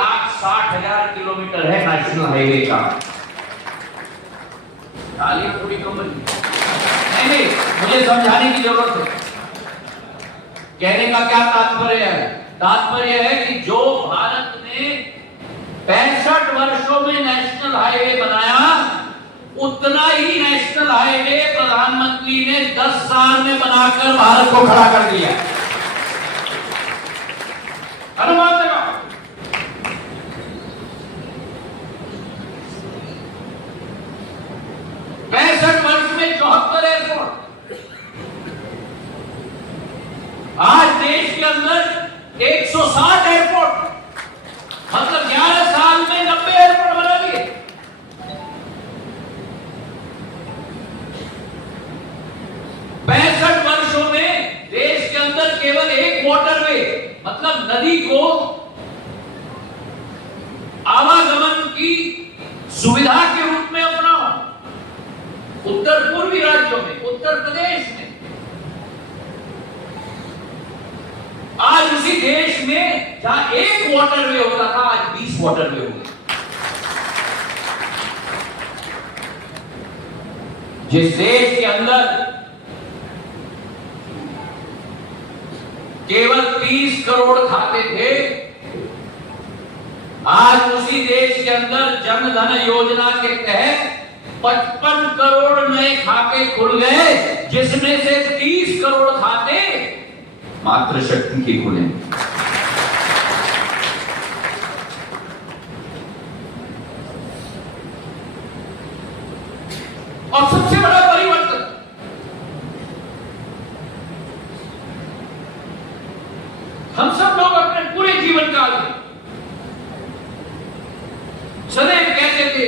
1,60,000 kilometre है national highway का। ताली पूरी कंपनी नहीं, मुझे समझाने की जरूरत है। कहने का क्या तात्पर्य है? तात्पर्य है कि जो भारत ने 65 वर्षों में नेशनल हाईवे बनाया, उतना ही नेशनल हाईवे प्रधानमंत्री ने 10 साल में बनाकर भारत को खड़ा कर दिया। अनुमान लगाओ। वर्ष में 74 एयरपोर्ट। आज देश के अंदर 160 एयरपोर्ट, मतलब 11 साल में 90 एयरपोर्ट बना दिए। वर्षों में देश के अंदर केवल एक वाटरवे, मतलब नदी को आवागमन की सुविधा के रूप में अपनाओ। उत्तर पूर्वी राज्यों में, उत्तर प्रदेश में, आज उसी देश में जहां एक वाटरवे होता था, आज 20 वाटरवे हो गए। जिस देश के अंदर केवल 30 करोड़ खाते थे, आज उसी देश के अंदर जन धन योजना के तहत 55 करोड़ नए खाते खुल गए, जिसमें से 30 करोड़ खाते मातृ शक्ति के खुले। और सबसे बड़ा परिवर्तन, हम सब लोग अपने पूरे जीवन काल में सदैव कहते थे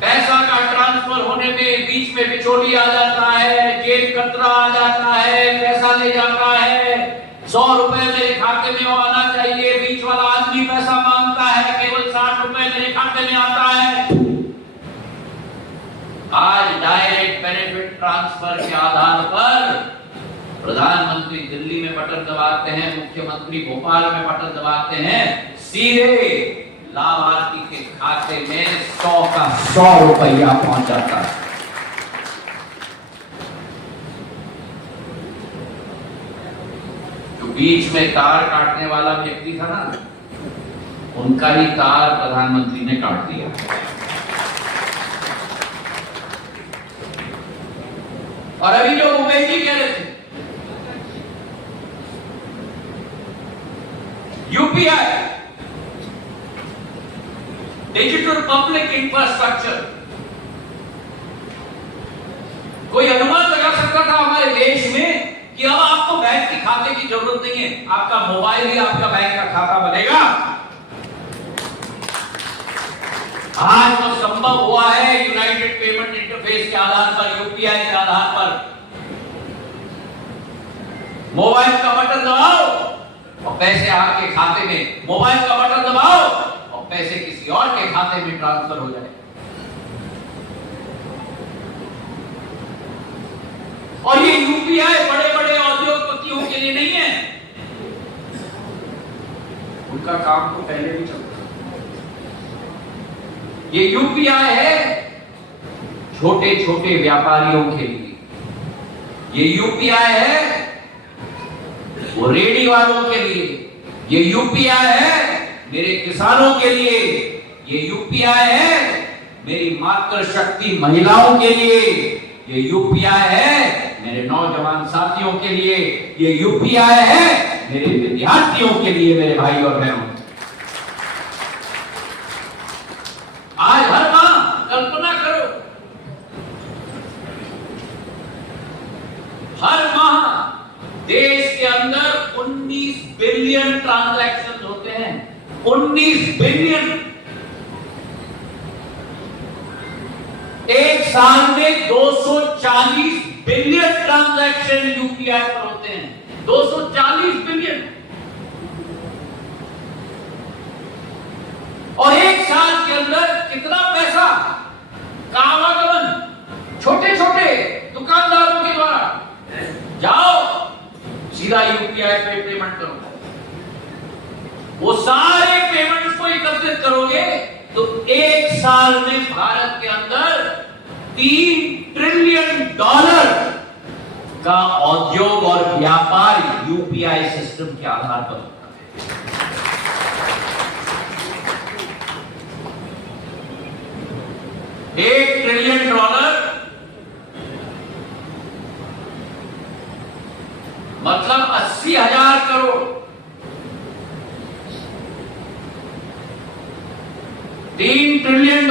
पैसा का ट्रांसफर होने में बीच में बिचौली आ जाता है, जेब कतरा आ जाता है, पैसा ले जाता है, 100 रुपए मेरे खाते में आना चाहिए, बीच वाला आदमी पैसा मांगता है, केवल 60 रुपए मेरे खाते में आता है। आज डायरेक्ट बेनिफिट ट्रांसफर के आधार पर प्रधानमंत्री दिल्ली में बटन दबाते हैं, मुख्यमंत्री भोपाल में बटन दबाते हैं, सीधे लाभार्थी के खाते में 100 का 100 रुपया पहुंच जाता है। जो बीच में तार काटने वाला व्यक्ति था ना, उनका ही तार प्रधानमंत्री ने काट दिया। और अभी जो उमेश जी कह रहे थे, यूपीआई, डिजिटल पब्लिक इंफ्रास्ट्रक्चर, कोई अनुमान लगा सकता था हमारे देश में कि अब आपको बैंक के खाते की जरूरत नहीं है, आपका मोबाइल ही आपका बैंक का खाता बनेगा? आज वो संभव हुआ है यूनाइटेड पेमेंट इंटरफेस के आधार पर, यूपीआई के आधार पर। मोबाइल का बटन दबाओ और पैसे आपके खाते में, मोबाइल का बटन दबाओ और पैसे किसी और के खाते में ट्रांसफर हो जाए। और ये यूपीआई बड़े बड़े उद्योगपतियों के लिए नहीं है, उनका काम तो पहले भी चलता। ये यूपीआई है छोटे छोटे व्यापारियों के लिए, ये यूपीआई है वो रेडी वालों के लिए, ये यूपीआई है मेरे किसानों के लिए, ये यूपीआई है मेरी मातृ शक्ति महिलाओं के लिए, ये यूपीआई है मेरे नौजवान साथियों के लिए, ये यूपीआई है मेरे विद्यार्थियों के लिए, मेरे भाई और बहनों। आज हर माह कल्पना करो, हर माह देश के अंदर 19 बिलियन ट्रांजैक्शन होते हैं, 19 बिलियन। एक साल में 240 बिलियन ट्रांजैक्शन यूपीआई पर होते हैं, 240 बिलियन। और एक साल के अंदर कितना पैसा का आवागमन छोटे छोटे दुकानदारों के द्वारा, जाओ सीधा यूपीआई पे पेमेंट करो, वो सारे एकत्रित करोगे तो एक साल में भारत के अंदर $3 ट्रिलियन का उद्योग और व्यापार यूपीआई सिस्टम के आधार पर होता है। $1 ट्रिलियन मतलब 80,000 करोड़। $3 ट्रिलियन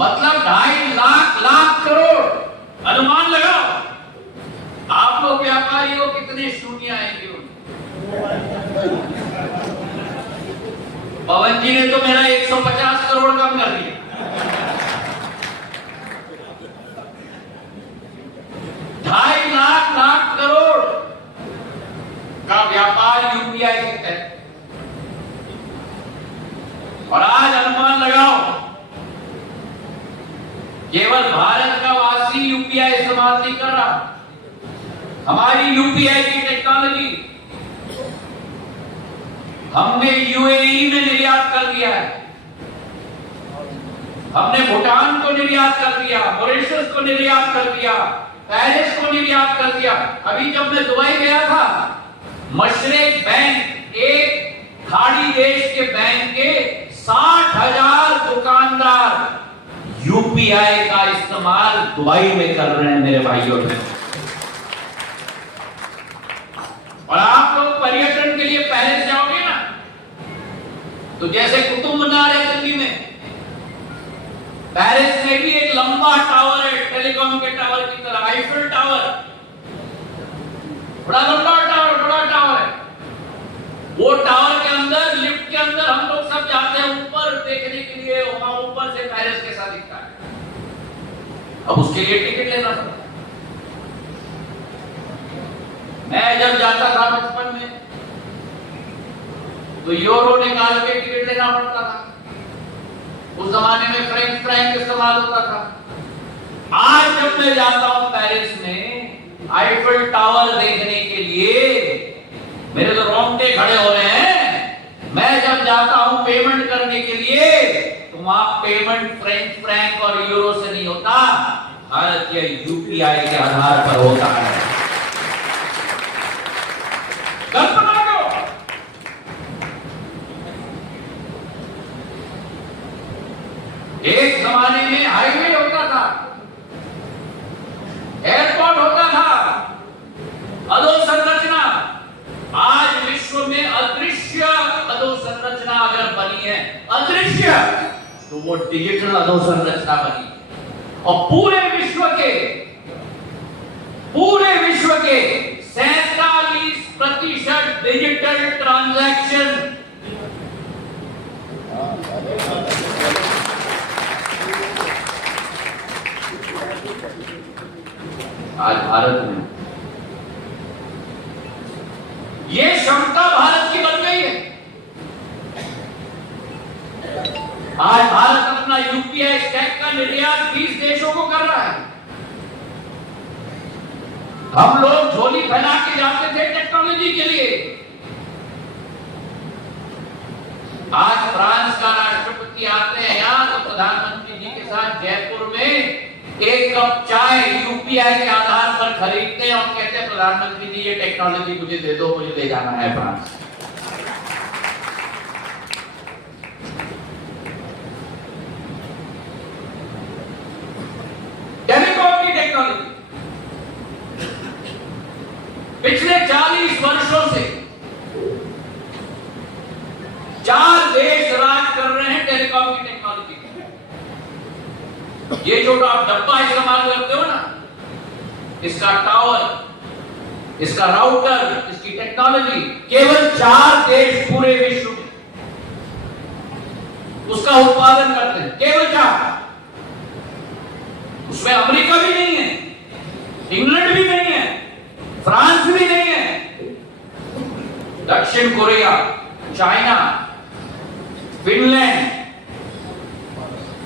मतलब 2.5 लाख करोड़। अनुमान लगाओ आप लोग व्यापारी हो, कितने शून्य आएंगे। पवन जी ने तो मेरा 150 करोड़ कम कर दिया। 2.5 लाख करोड़ का व्यापार यूपीआई के तहत। और आज अनुमान लगाओ केवल भारत का वासी यूपीआई इस्तेमाल नहीं कर रहा। हमारी यूपीआई की टेक्नोलॉजी हमने यूएई में निर्यात कर दिया है, हमने भूटान को निर्यात कर दिया, मॉरिशस को निर्यात कर दिया, पेरिस को निर्यात कर दिया। अभी जब मैं दुबई गया था, मशरेक बैंक, एक खाड़ी देश के बैंक के 60,000 दुकानदार यूपीआई का इस्तेमाल दुबई में कर रहे हैं मेरे भाइयों ने। और आप लोग पर्यटन के लिए पेरिस जाओगे ना, तो जैसे कुतुब मीनार है दिल्ली में, पेरिस में भी एक लंबा टावर है टेलीकॉम के टावर की तरह, आईफिल टावर। बड़ा लंबा टावर, बड़ा टावर है। वो टावर के अंदर, लिफ्ट के अंदर हम लोग सब जाते हैं ऊपर देखने के लिए, वहां ऊपर से पेरिस कैसा दिखता है। अब उसके लिए टिकट लेना पड़ता है। मैं जब जाता था बचपन में तो यूरो निकाल के टिकट लेना पड़ता था। उस जमाने में फ्रैंक इस्तेमाल होता था। आज जब मैं जाता हूं पेरिस में आईफिल टावर देखने के लिए, मेरे तो रोंगटे खड़े हो रहे हैं। मैं जब जाता हूं पेमेंट करने के लिए, तो वहां पेमेंट फ्रैंक और यूरो से नहीं होता, भारतीय यूपीआई के आधार पर होता है। कल्पना करो, एक जमाने में हाईवे होता था, एयरपोर्ट होता था, अधोसंरचना। आज विश्व में अदृश्य अधोसंरचना अगर बनी है, अदृश्य, तो वो डिजिटल अधोसंरचना बनी। और पूरे विश्व के 47% डिजिटल ट्रांजैक्शन आज भारत में, ये क्षमता भारत की बन गई है। आज भारत अपना यूपीआई स्टैक का निर्यात 20 देशों को कर रहा है। हम लोग झोली फैला के जाते थे टेक्नोलॉजी के लिए। आज फ्रांस का राष्ट्रपति आते हैं यहाँ, तो प्रधानमंत्री जी के साथ जयपुर में 1 कप चाय यूपीआई के आधार पर खरीदते हैं और कहते हैं प्रधानमंत्री जी ये टेक्नोलॉजी मुझे दे दो, मुझे ले जाना है फ्रांस। टेलीकॉम की टेक्नोलॉजी पिछले 40 वर्षों से 4 देश राज कर रहे हैं टेलीकॉम की टेक्नोलॉजी। ये जो आप डब्बा इस्तेमाल करते हो ना, इसका टावर, इसका राउटर, इसकी टेक्नोलॉजी केवल 4 देश पूरे विश्व में उसका उत्पादन करते हैं, केवल 4। उसमें अमेरिका भी नहीं है, इंग्लैंड भी नहीं है, फ्रांस भी नहीं है, दक्षिण कोरिया, चाइना, फिनलैंड,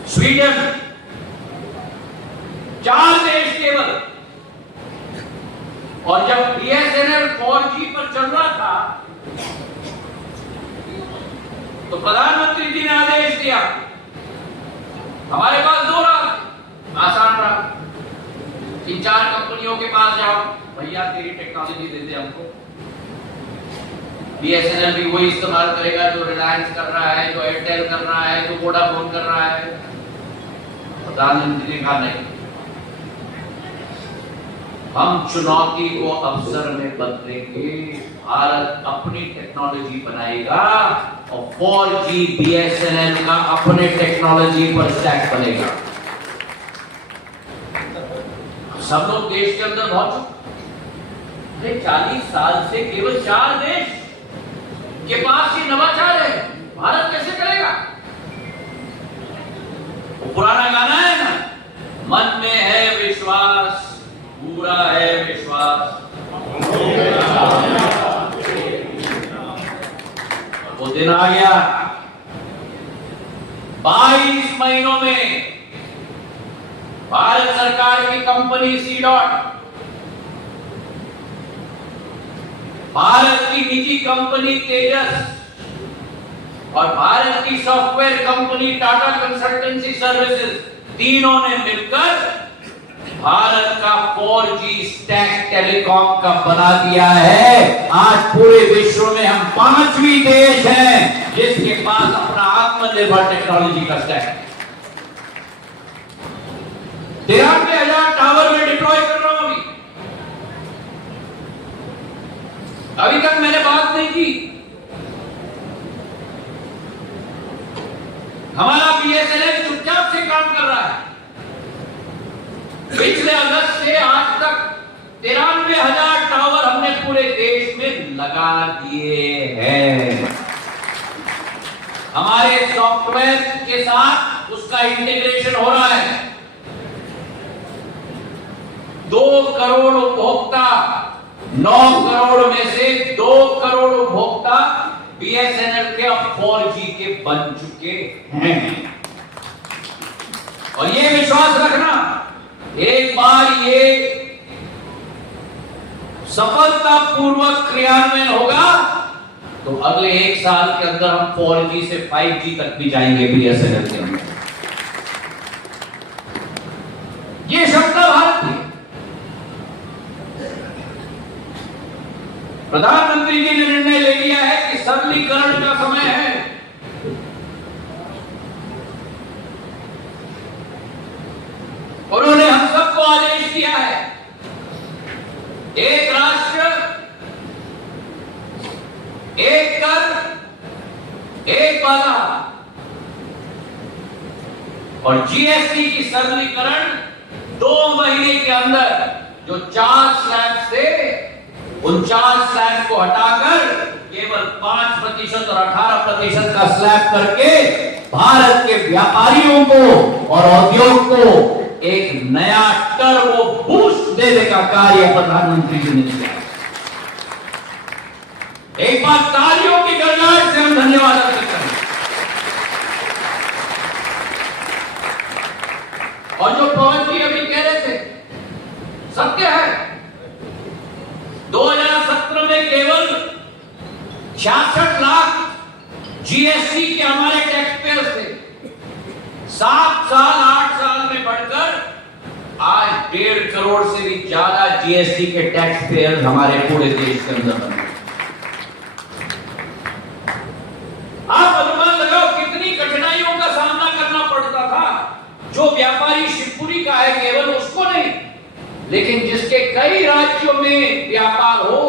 स्वीडन, 4 देश केवल। और जब बीएसएनएल 4G पर चल रहा था, तो प्रधानमंत्री जी ने आदेश दिया, हमारे पास 2 राह, आसान रहा, 3-4 कंपनियों के पास जाओ, भैया तेरी टेक्नोलॉजी दे दे हमको। BSNL भी वही इस्तेमाल करेगा जो रिलायंस कर रहा है, जो एयरटेल कर रहा है, जो वोडाफोन कर रहा है। प्रधानमंत्री ने कहा नहीं, हम चुनौती को अवसर में बदलेंगे, भारत अपनी टेक्नोलॉजी बनाएगा और 4G BSNL का अपने टेक्नोलॉजी पर स्टैक बनेगा। सब लोग देश के अंदर बहुत चुके, 40 साल से केवल 4 देश के पास ये नवाचार है, भारत कैसे करेगा? वो पुराना गाना है ना, मन में है विश्वास, पूरा है विश्वास, वो दिन आ गया। 22 महीनों में भारत सरकार की कंपनी C.DOT, भारत की निजी कंपनी तेजस और भारत की software company Tata consultancy services, तीनों ने मिलकर भारत का 4G स्टैक टेलीकॉम का बना दिया है। आज पूरे विश्व में हम 5वीं देश हैं जिसके पास अपना आत्मनिर्भर टेक्नोलॉजी का स्टैक है। 93,000 टावर में डिप्लॉय कर रहा हूं अभी तक मैंने बात नहीं की। हमारा BSNL चुपचाप से काम कर रहा है। पिछले अगस्त से आज तक 93,000 टावर हमने पूरे देश में लगा दिए हैं। हमारे सॉफ्टवेयर के साथ उसका इंटीग्रेशन हो रहा है। 2 करोड़ उपभोक्ता, 9 करोड़ में से 2 करोड़ उपभोक्ता BSNL के अब 4G के बन चुके हैं। और ये विश्वास रखना, एक बार ये सफलतापूर्वक क्रियान्वयन होगा तो अगले 1 साल के अंदर हम 4G से 5G तक भी जाएंगे BSNL के अंदर। ये क्षमता भारत की। प्रधानमंत्री जी ने निर्णय ले लिया है कि सरलीकरण का समय है। उन्होंने हम सबको आदेश दिया है, एक राष्ट्र, एक कर, एक वादा। और GST की सरलीकरण 2 महीने के अंदर जो 4 स्लैब से 49 स्लैब को हटाकर केवल 5% और 18% का स्लैब करके भारत के व्यापारियों को और उद्योग को एक नया टर्बो बूस्ट देने का कार्य प्रधानमंत्री जी ने किया। एक बार तालियों की गड़गड़ाहट से हम धन्यवाद अर्पित करें। और जो पवन जी अभी कह रहे थे, सत्य है। 2017 में केवल 66 लाख GST के हमारे टैक्स पेयर्स थे। 7 साल 8 साल में बढ़कर आज 1.5 करोड़ से भी ज्यादा GST के टैक्स पेयर्स हमारे पूरे देश के अंदर बने। आप अनुमान लगाओ कितनी कठिनाइयों का सामना करना पड़ता था। जो व्यापारी शिवपुरी का है केवल उसको नहीं, लेकिन जिसके कई राज्यों में व्यापार हो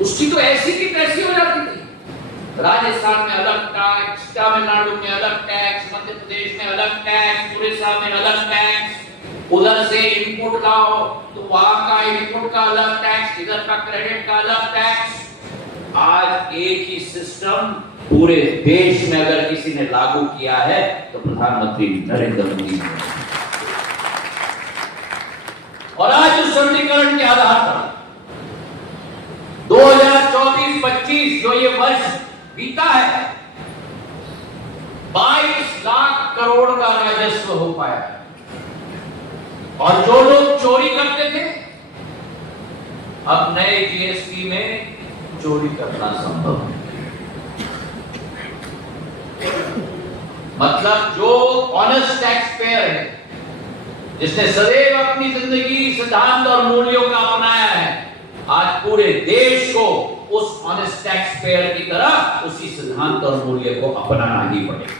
उसकी तो ऐसी की तैसी हो जाती थी। राजस्थान में अलग टैक्स, तमिलनाडु में अलग टैक्स, मध्य प्रदेश में अलग टैक्स, उड़ीसा में अलग टैक्स, उधर से इनपुट लाओ तो वहां का इनपुट का अलग टैक्स, इधर का क्रेडिट का अलग टैक्स। आज एक ही सिस्टम पूरे देश में अगर किसी ने लागू किया है तो प्रधानमंत्री नरेंद्र मोदी। और आज उस सरलीकरण के आधार पर 2024-25 जो ये वर्ष बीता है, 22 लाख करोड़ का राजस्व हो पाया है। और जो लोग चोरी करते थे, अब नए GST में चोरी करना संभव है। मतलब जो ऑनेस्ट टैक्स पेयर है, जिसने सदैव अपनी जिंदगी सिद्धांत और मूल्यों का अपनाया है, आज पूरे देश को उस ऑनेस्ट टैक्स पेयर की तरह उसी सिद्धांत और मूल्य को अपनाना ही पड़ेगा।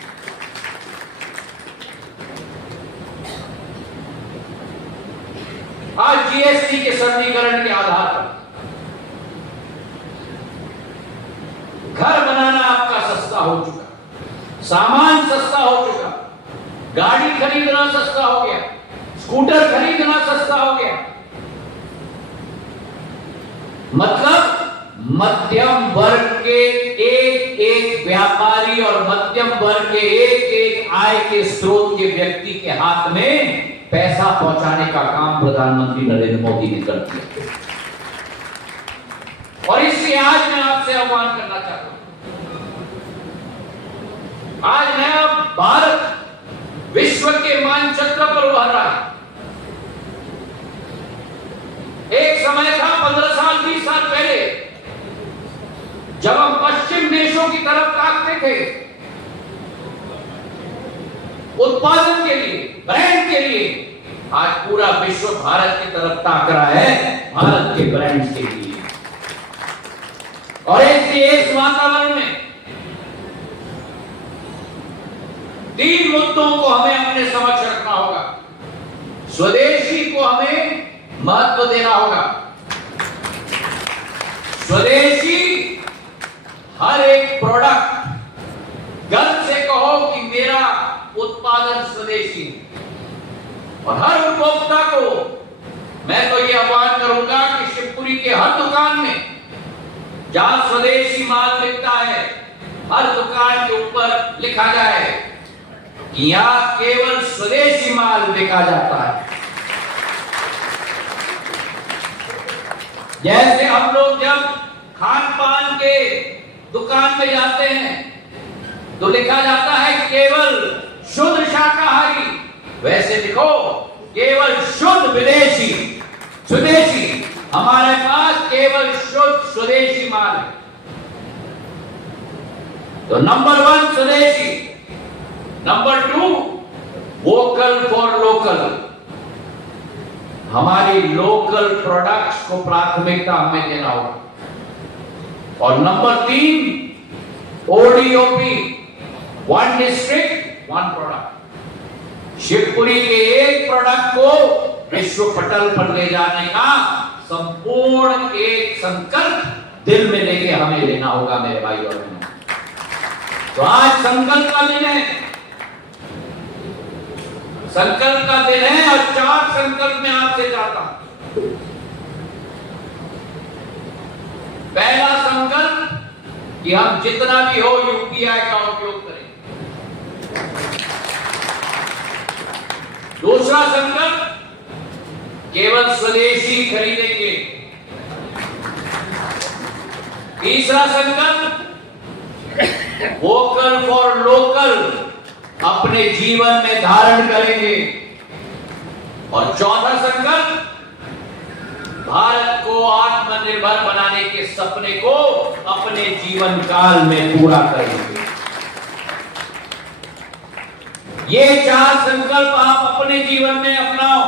आज जीएसटी के सरलीकरण के आधार पर घर बनाना आपका सस्ता हो चुका, सामान सस्ता हो चुका, गाड़ी खरीदना सस्ता हो गया, स्कूटर खरीदना सस्ता हो गया। मतलब मध्यम वर्ग के एक एक व्यापारी और मध्यम वर्ग के एक एक आय के स्रोत के व्यक्ति के हाथ में पैसा पहुंचाने का काम प्रधानमंत्री नरेंद्र मोदी ने कर दिया। और इसलिए आज मैं आपसे आह्वान करना चाहता हूं, आज नया भारत विश्व के मानचित्र पर उभर रहा है। एक समय था 15 साल 20 साल पहले, जब हम पश्चिम देशों की तरफ ताकते थे उत्पादन के लिए, ब्रांड के लिए। आज पूरा विश्व भारत की तरफ ताक रहा है, भारत के ब्रांड्स के लिए। और इसलिए इस वातावरण में 3 मुद्दों को हमें अपने समक्ष रखना होगा। स्वदेशी को हमें महत्व देना होगा। स्वदेशी हर एक प्रोडक्ट, गर्व से कहो कि मेरा उत्पादन स्वदेशी। और हर उपभोक्ता को मैं तो ये आह्वान करूंगा कि शिवपुरी के हर दुकान में जहां स्वदेशी माल बिकता है, हर दुकान के ऊपर लिखा जाए कि यहां केवल स्वदेशी माल बिका जाता है। जैसे हम लोग जब खान पान के दुकान में जाते हैं तो लिखा जाता है केवल शुद्ध शाकाहारी, वैसे लिखो केवल शुद्ध विदेशी, स्वदेशी। हमारे पास केवल शुद्ध स्वदेशी माल है। तो नंबर 1 स्वदेशी, नंबर 2 वोकल फॉर लोकल। हमारी लोकल प्रोडक्ट्स को प्राथमिकता हमें देना होगा। और number 3 ODOP, 1 district 1 product. Shivpuri के एक प्रोडक्ट को विश्व पटल पर ले जाने का संपूर्ण एक संकल्प दिल में लेके हमें लेना होगा मेरे भाई और बहनों। तो आज संकल्प का दिन है, संकल्प का दिन है। और 4 संकल्प मैं आपसे चाहता हूं। पहला संकल्प कि हम जितना भी हो यूपीआई का उपयोग करें। दूसरा संकल्प केवल स्वदेशी खरीदेंगे। तीसरा संकल्प वोकल फॉर लोकल अपने जीवन में धारण करेंगे। और चौथा संकल्प भारत को आत्मनिर्भर बनाने के सपने को अपने जीवन काल में पूरा करेंगे। ये 4 संकल्प आप अपने जीवन में अपनाओ।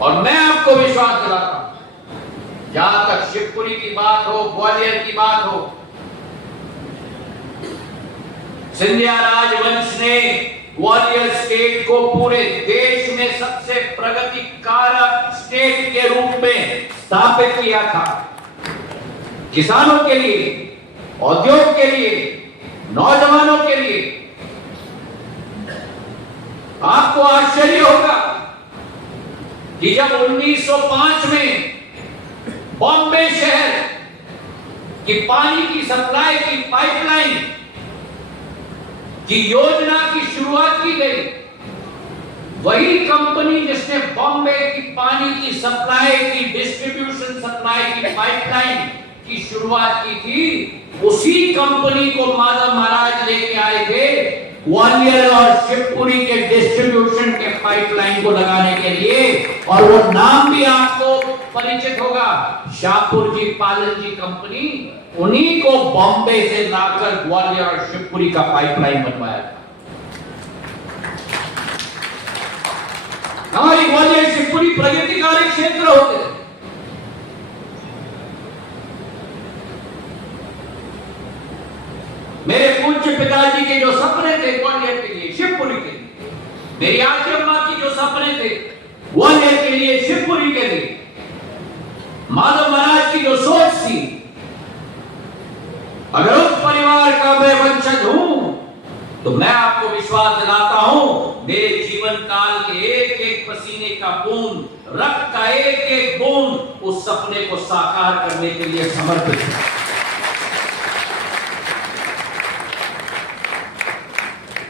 और मैं आपको विश्वास दिलाता हूं, जहां तक शिवपुरी की बात हो, ग्वालियर की बात हो, सिंधिया राजवंश ने ग्वालियर स्टेट को पूरे देश में सबसे प्रगति कारक स्टेट के रूप में स्थापित किया था। किसानों के लिए, औद्योग के लिए, नौजवानों के लिए। आपको आश्चर्य होगा कि जब 1905 में बॉम्बे शहर की पानी की सप्लाई की पाइपलाइन की योजना की शुरुआत की गई, वही कंपनी जिसने बॉम्बे की पानी की सप्लाई की, डिस्ट्रीब्यूशन सप्लाई की पाइपलाइन की शुरुआत की थी, उसी कंपनी को माधव महाराज लेके आए थे ग्वालियर और शिवपुरी के डिस्ट्रीब्यूशन के पाइपलाइन को लगाने के लिए। और वो नाम भी आपको परिचित होगा, शाहपुर जी पालन जी कंपनी। उन्हीं को बॉम्बे से लाकर ग्वालियर और शिवपुरी का पाइपलाइन बनवाया था। हमारी ग्वालियर शिवपुरी प्रगतिकारी क्षेत्र होते थे। मेरे पूज्य पिताजी के जो सपने थे ग्वालियर के लिए, शिवपुरी के लिए, मेरी आखिरी अम्मा की जो सपने थे ग्वालियर के लिए, शिवपुरी के लिए, माधव महाराज की जो सोच थी, अगर उस परिवार का मैं वंशज हूं तो मैं आपको विश्वास दिलाता हूं, मेरे जीवन काल के एक एक पसीने का बूंद, रक्त का एक एक बूंद उस सपने को साकार करने के लिए समर्पित है।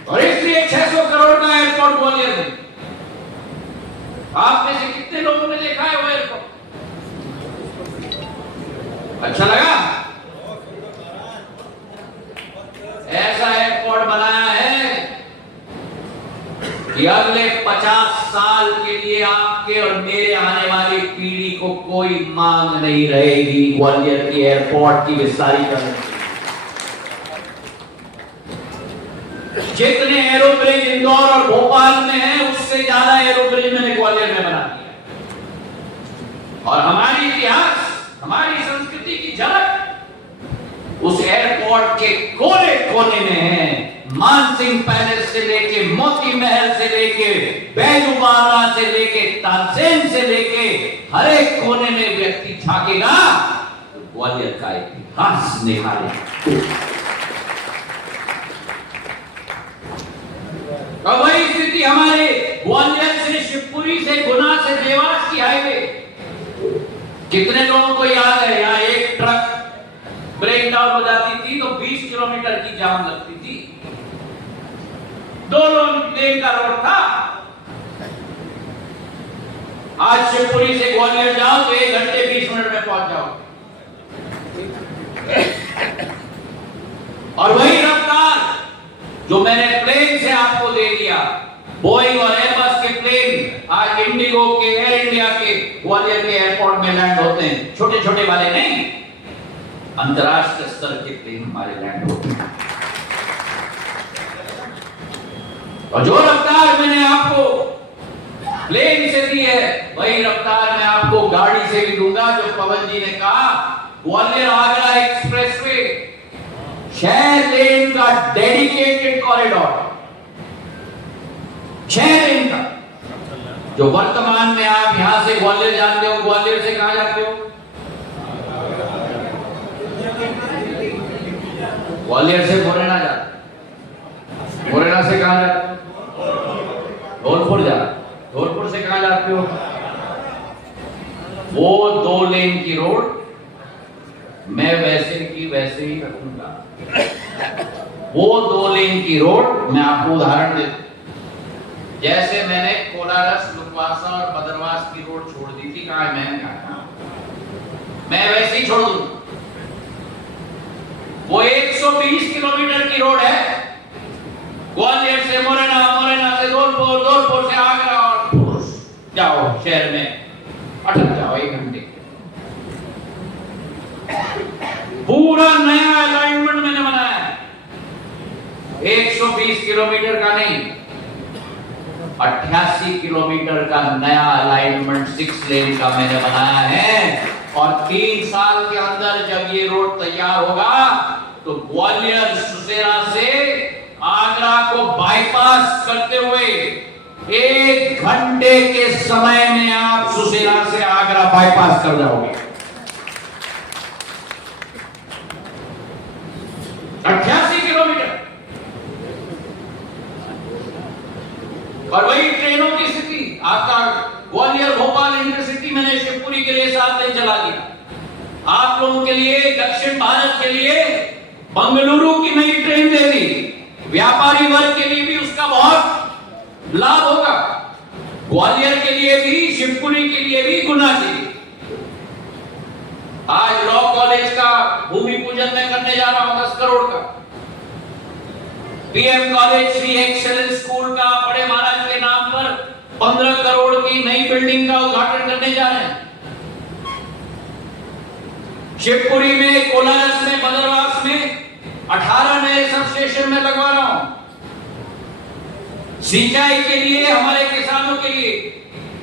और इसलिए 600 करोड़ का एयरपोर्ट ग्वालियर में। आप में से कितने लोगों ने देखा है वो एयरपोर्ट? अच्छा लगा? ऐसा एयरपोर्ट बनाया है कि अगले 50 साल के लिए आपके और मेरे आने वाली पीढ़ी को कोई मांग नहीं रहेगी ग्वालियर की एयरपोर्ट की विस्तारीकरण की। जितने एरोप्लेन इंदौर और भोपाल में हैं, उससे ज्यादा एरोप्लेन मैंने ग्वालियर में बना दिया। और हमारी इतिहास, हमारी संस्कृति की झलक उस एयरपोर्ट के कोने कोने में है। मानसिंह पैलेस से लेके, मोती महल से लेके, बैजूबावरा से लेके, तानसेन से लेके, हर एक कोने में व्यक्ति झांकेगा तो ग्वालियर का इतिहास निहारेगा। और वही स्थिति हमारे ग्वालियर से शिवपुरी से गुना से देवास की हाईवे। कितने लोगों को याद है, यहाँ एक ट्रक ब्रेक डाउन हो जाती थी तो 20 किलोमीटर की जाम लगती थी। 2 लेन का रोड था। आज शिवपुरी से ग्वालियर जाओ तो 1 घंटे 20 मिनट में पहुंच जाओ। और वही रफ्तार जो मैंने प्लेन से आपको दे दिया, बोइंग और एयरबस के प्लेन आज इंडिगो के, एयर इंडिया के ग्वालियर के एयरपोर्ट में लैंड होते हैं। छोटे छोटे वाले नहीं, अंतरराष्ट्रीय स्तर के प्लेन हमारे लैंड होते हैं। और जो रफ्तार मैंने आपको प्लेन से दी है, वही रफ्तार मैं आपको गाड़ी से भी दूंगा। जो पवन जी ने कहा, ग्वालियर आगरा एक्सप्रेसवे 6 लेन का डेडिकेटेड कॉरिडोर, 6 लेन का, जो वर्तमान में आप यहां से ग्वालियर जाते हो, ग्वालियर से कहां जाते हो? ग्वालियर से मुरैना जाते, मुरैना से कहां जाते हो? धौलपुर जाते, धौलपुर से कहां जाते हो? वो 2 लेन की रोड मैं वैसे की वैसे ही रखूंगा। वो 2 लेन की रोड मैं आपको उदाहरण देता हूं। जैसे मैंने कोलारस, लुकवासा और बदरवास की रोड छोड़ दी थी, कहा मैं वैसे ही छोड़ दूंगा। वो 120 किलोमीटर की रोड है, ग्वालियर से मुरैना, मुरैना से धौलपुर, धौलपुर से आगरा और जाओ शहर में, अटक जाओ 1 घंटे। पूरा नया अलाइनमेंट मैंने बनाया है, 120 किलोमीटर का नहीं, 88 किलोमीटर का नया अलाइनमेंट 6 लेन का मैंने बनाया है। और 3 साल के अंदर जब ये रोड तैयार होगा तो ग्वालियर सुसेरा से आगरा को बाईपास करते हुए 1 घंटे के समय में आप सुसेरा से आगरा बाईपास कर जाओगे। 88 किलोमीटर। और वही ट्रेनों की स्थिति, आपका ग्वालियर भोपाल इंटरसिटी मैंने शिवपुरी के लिए 7 दिन चला दिया। आप लोगों के लिए, दक्षिण भारत के लिए बंगलुरु की नई ट्रेन दे दी। व्यापारी वर्ग के लिए भी उसका बहुत लाभ होगा, ग्वालियर के लिए भी, शिवपुरी के लिए भी, गुना के लिए। आज लॉ कॉलेज का भूमि पूजन मैं करने जा रहा हूं 10 करोड़ का। PM college Shri excellence school का बड़े महाराज के नाम पर 15 करोड़ की नई बिल्डिंग का उद्घाटन करने जा रहे हैं। शिवपुरी में, कोलारस में, बदरवास में 18 नए सब स्टेशन में लगवा रहा हूं। सिंचाई के लिए, हमारे किसानों के लिए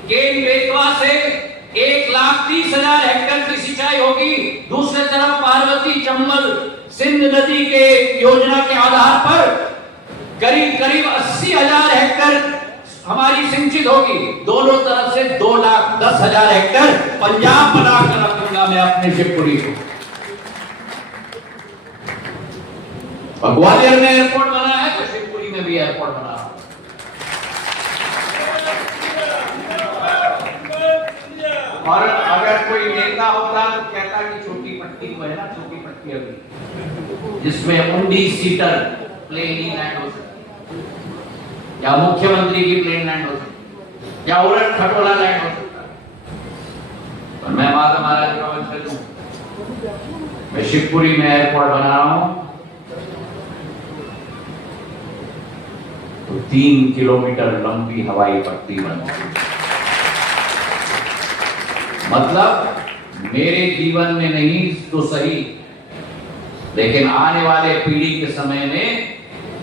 केन बेतवा से 1,30,000 हेक्टेयर की सिंचाई होगी। दूसरी तरफ पार्वती चंबल सिंध नदी के योजना के आधार पर करीब करीब 80,000 हेक्टेयर हमारी सिंचित होगी। दोनों तरफ से 2,10,000 हेक्टेयर पंजाब बनाकर रखूंगा मैं अपने शिवपुरी को। ग्वालियर में एयरपोर्ट बना है तो शिवपुरी में भी एयरपोर्ट बना है। और अगर कोई नेता होता तो कहता कि छोटी पट्टी को है ना, छोटी पट्टी अभी जिसमें 19 सीटर प्लेन ही लैंड हो सकती, या मुख्यमंत्री की प्लेन लैंड हो सकती, या उलट खटोला लैंड हो सकता है। और मैं माता महाराज का वंशज हूं, मैं शिवपुरी में एयरपोर्ट बना रहा हूं तो 3 किलोमीटर लंबी हवाई पट्टी बन गई। मतलब मेरे जीवन में नहीं तो सही, लेकिन आने वाले पीढ़ी के समय में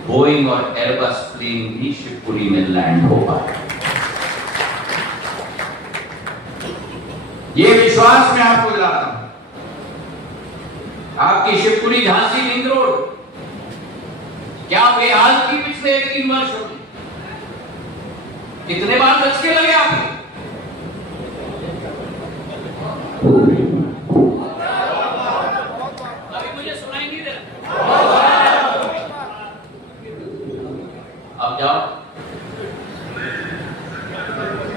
बोइंग और एयरबस प्लेन भी शिवपुरी में लैंड होगा। ये विश्वास मैं आपको दिलाता हूं। आपकी शिवपुरी झांसी लिंक रोड क्या बेहाल की पिछले 3 वर्षों में? कितने बार धक्के लगे आपको? अभी मुझे सुनाई नहीं दे रहा। अब जाओ,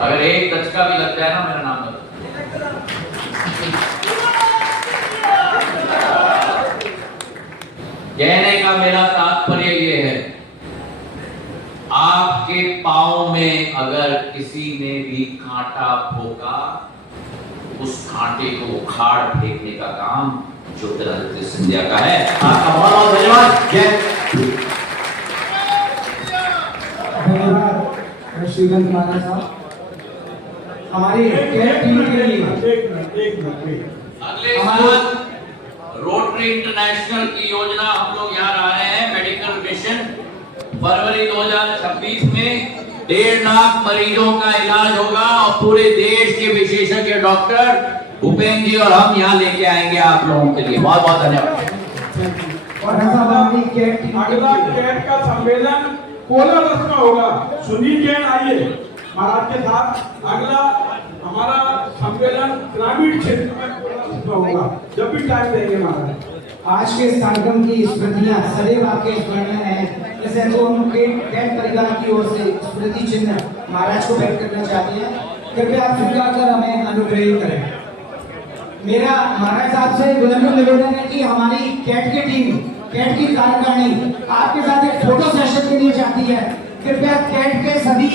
अगर एक दचका भी लग जाए ना मेरा नाम बता। कहने का मेरा तात्पर्य ये है, आपके पांव में अगर किसी ने भी कांटा भोंका, उस कांटे को उखाड़ फेंकने का काम ज्योतिरादित्य सिंधिया का है। आपका बहुत बहुत धन्यवाद। धन्यवाद श्रीकांत महाराज साहब। हमारी टीम के लिए अगले साल रोटरी इंटरनेशनल की योजना हम लोग यहाँ ला रहे हैं, मेडिकल मिशन। फरवरी 2026 में 1.5 लाख मरीजों का इलाज होगा और पूरे देश के विशेषज्ञ डॉक्टर भूपेंद्र जी और हम यहाँ लेके आएंगे आप लोगों के लिए। बहुत बहुत धन्यवाद। अगला कैट का सम्मेलन कोलारस में होगा। सुनील जैन आइए महाराज के साथ। अगला हमारा सम्मेलन ग्रामीण क्षेत्र में कोलारस में होगा, जब भी टाइम देंगे महाराज। आज के इस कार्यक्रम की स्मृतियां सदैव आपके स्मरण में है। जैसे तो हम कैट परिवार की ओर से स्मृति चिन्ह महाराज को भेंट करना चाहते हैं, कृपया आप स्वीकार कर हमें अनुग्रहित करें। मेरा महाराज साहब से विनम्र निवेदन है कि हमारी कैट की टीम, कैट की कार्यकारिणी आपके साथ एक फोटो सेशन के लिए चाहती है। कृपया कैट के सभी